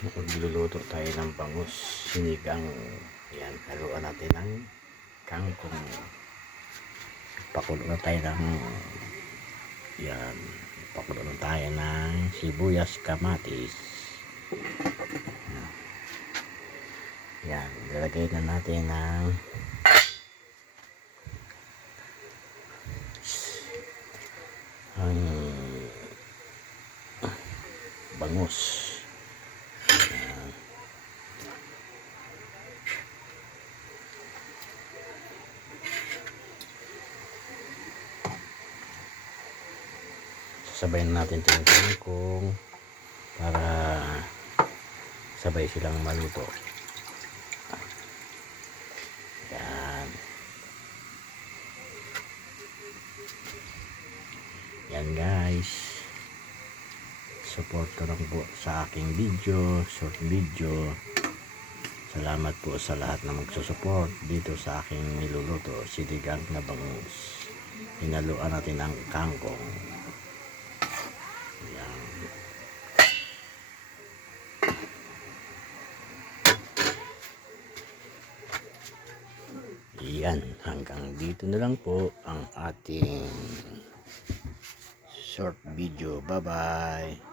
Magluluto tayo ng bangus sinigang. Yan, haluan natin ng kangkong. Pakulo na tayo ng yan, pakulo na tayo ng sibuyas, kamatis. Yan, lalagay na natin ng bangus. Sasabayin natin ito yung kangkong para sabay silang maluto. Yan. Yan guys. Support ko lang po sa aking video, short video. Salamat po sa lahat na magsusupport dito sa aking niluluto, sinigang na bangus. Hinaluan natin ang kangkong. Yan. Yan, hanggang dito na lang po ang ating short video. Bye bye.